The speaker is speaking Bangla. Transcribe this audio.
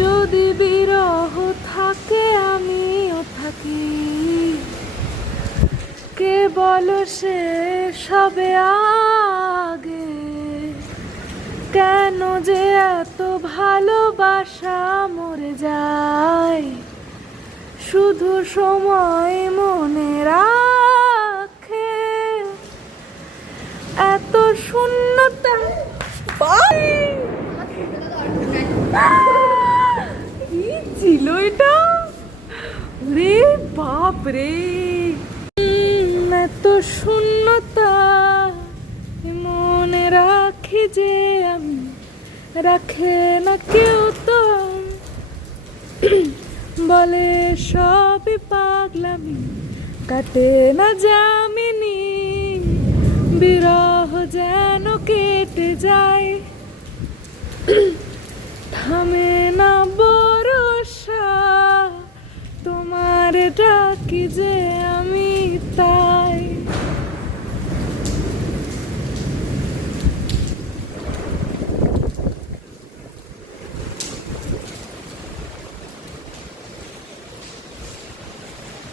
যদি বিরহ থাকে আমিও থাকি, কে বলো সে সবে আগে, কেন যে এত ভালোবাসা মরে যায়, শুধু সময় মনে রাখে এত শূন্যতা। কি ছিল এটা রে বাপ রে, এত শূন্যতা মনে রাখি যে আমি, রাখে না কেউ তো, বলে সবই পাগলামি, কাটে না যামিনী, বিরহ যেন কেটে যায়, থামে না বরষা, তোমার ডাকি যে